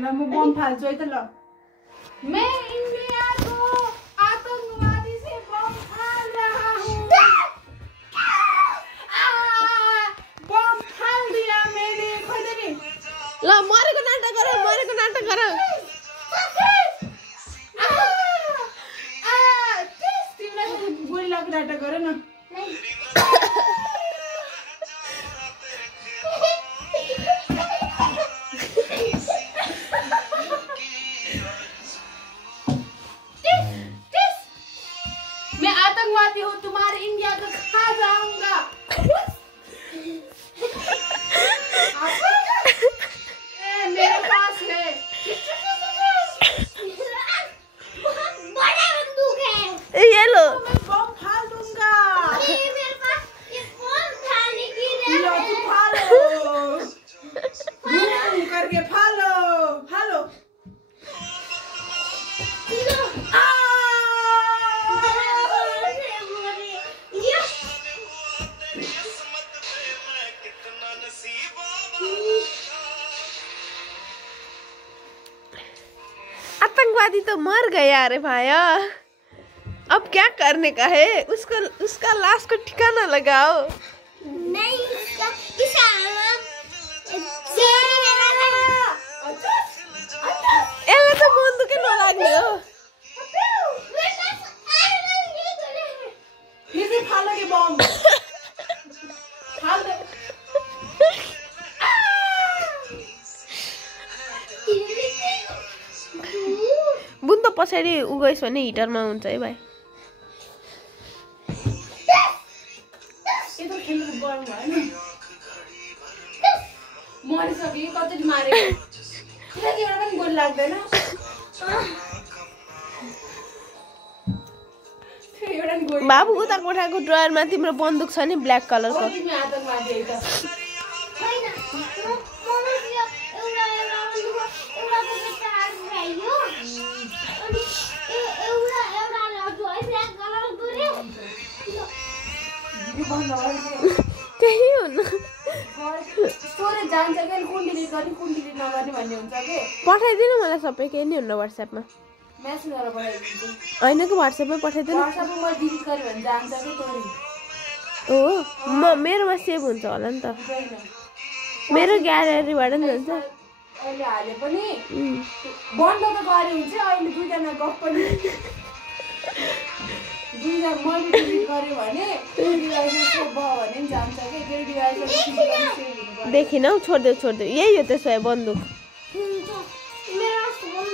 ल म बम फाल्छु है त ल मैं इंडिया को आतंकवादी से बम फाल रहा हूँ बम फाल दिया मैंने खोले नि ल मरेको नाटक गर तिमीलाई गोली लाग्ने नाटक गर न मैं आतंकवादी हूँ तुम्हारे इंडिया को खा जाऊंगा मेरे पास है बड़ा बंदूक है ये लो मैं बम फाल दूंगा मेरे पास ये कौन खाने की लो तुम फालो बूम करके फालो फालो आतंकवादी तो मर गया रे भाया अब क्या करने का है उसका लाश को ठिकाना लगाओ नहीं यसले त बन्दुकै नलाग्ने हो फिर से फालो ये बम फाल दो बुन त पछाडि उ गइस भने हिटरमा हुन्छ है भाइ ये तो खेल्नु गर्नु भएन मरिसक्यो कतै मारेको किनकि एउटा पनि गोली लाग्दैन एउटा पनि गोली बाबु उता कोठाको ड्रयरमा तिम्रो बन्दुक छ नि ब्ल्याक कलरको तिमी आतंकवादी है त त्यही हो न स्टोरेज जान्छ के कुन डिलिट गर्ने कुन डिलिट नगर्ने भन्ने हुन्छ के पठाइदिनु मलाई सबै केही नि हुन्न व्हाट्सएपमा मेसेज गरेर पठाइदिन्छु होइन कि व्हाट्सएपमै पठाइदिनु व्हाट्सएपमा म डिलिट गरे भने जान्छ के स्टोरेज हो मेरोमा सेभ हुन्छ होला नि त हुँदैन मेरो ग्यालरीबाट नि हुन्छ अहिले हाले पनि बन्द त गरे हुन्छ अहिले दुईजना गफ पनि दुईजना मैले डिलिट गरे भने त्यो डिभाइस सेभ भयो भने नि जान्छ के त्यो डिभाइसमा सेभ हुनु पर्छ देखिन हौ छोडिदेऊ यही हो त्यसो भए बन्दुक मेरा फोन